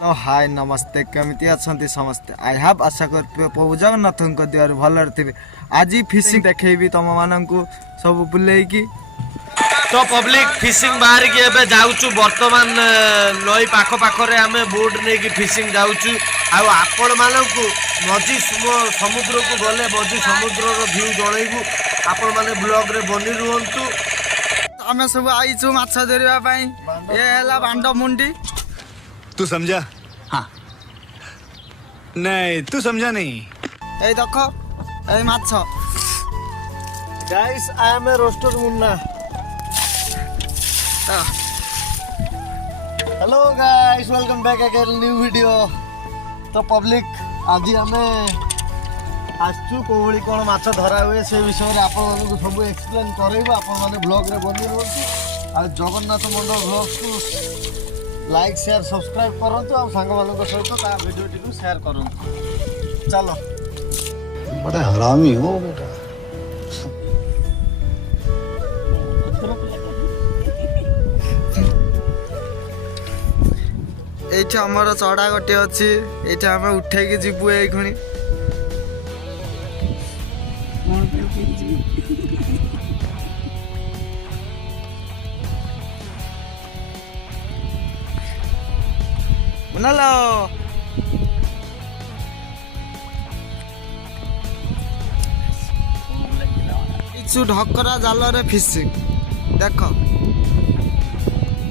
Hello hi नमस्ते केमिति अछंती समस्ते आई हैव आशा कर प्रभु जगन्नाथ दिवार भलर थे आज फिशिंग देखेबी तुम मानू सब बुले की तो पब्लिक फिशिंग बाहर की एबे जाउछु वर्तमान नई पाख पाखरे आमे बोट नै की फिशिंग जाउछु आ आपण मानकु मझी समुद्र को गले मझी समुद्र रो व्यू जणैबु आपण माने ब्लॉग रे बनी रुहंतु आमे सब आइछु माछ धरिबा पई ए हला बांडो मुंडी तू समझा? हाँ नहीं तू समझा नहीं। ए देखो ए माछ guys I am a roaster Munna. Hello guys welcome back again new video. तो पब्लिक आज आमे आसचु कोवळी कोन माछ धरा हुए से विषय रे आपण मानकु सब एक्सप्लेन करैबो आपण माने ब्लॉग रे बनी रहंतु आ जगन्नाथ मंडल ब्लॉग्स को लाइक शेयर सब्सक्राइब करंतु आ संग मानक सहित ता वीडियो टिकु शेयर करंतु। चलो बड़ा हरामी हो बेटा। एठी हमर चढ़ा गोटे अछि एठी हम उठे के जिबु ए खणी बनालो इचु ढकरा जाल रे फिशिंग देख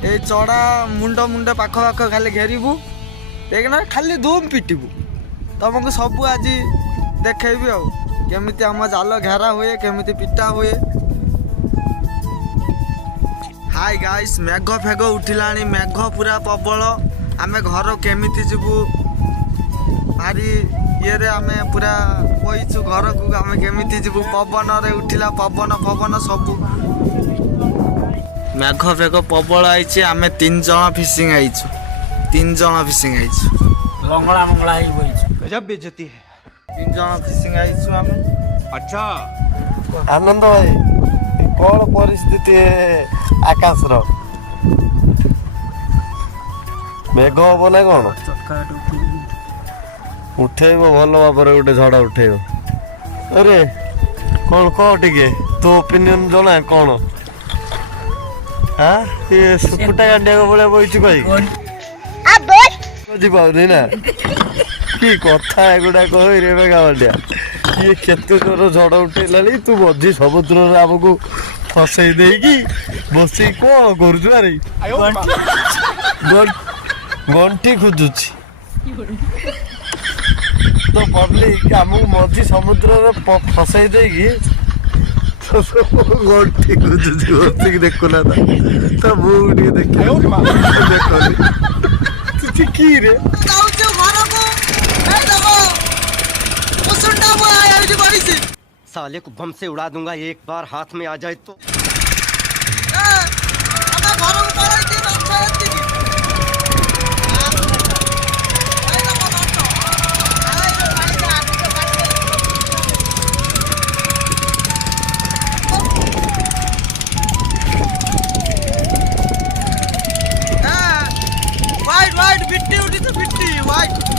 ए चढ़ा मुंड मुंड पाख पाख खाली घेरबू देखना खाली धूम पिटबू तुमको सब आज देखेबी आ केमिति आम जाल घेरा हुए केमिति पिटा हुए। हाय गाइस मेघ फेघ उठिलानी मेघ पूरा प्रबल आमे घर केमिति जीवु भारी ये आमे पूरा बहीचु घर को आमे केमिति जीवु पवन रे उठिला पवन पवन सब मेघ फेघ प्रबल आइछे आमे 3 जण फिशिंग आइछु 3 जण फिशिंग आइछु लंगड़ा मंगड़ा ही बइछु गजब बेइज्जती है। 3 जण फिशिंग आइछु आमे। अच्छा आनंद भाई कौन परिस्थिति है आकाश रो मेघ हम ना कौन उठेब भल भाव गोटे झड़ा उठेब। अरे कौन कह टे तो ओपिनियन जना कौन हाँ ये सुकुटा गांडिया भाई बही भाई बुझीपानी ना कि कथा एगुड़ा कह रे मेघा गांडिया ये केते जोर झड़ उठेला तू मझी समुद्र आमको फसई देकी बस कौन कर गंठी खोजुची तो पब्लिक आमको मझी समुद्र फसई देकी गंठी खोजुची बस देखुना तो मुझे देख कि रे साले को बम से उड़ा दूंगा एक बार हाथ में आ जाए तो। वाइट वाइट बिट्टी उठी तो बिट्टी वाइट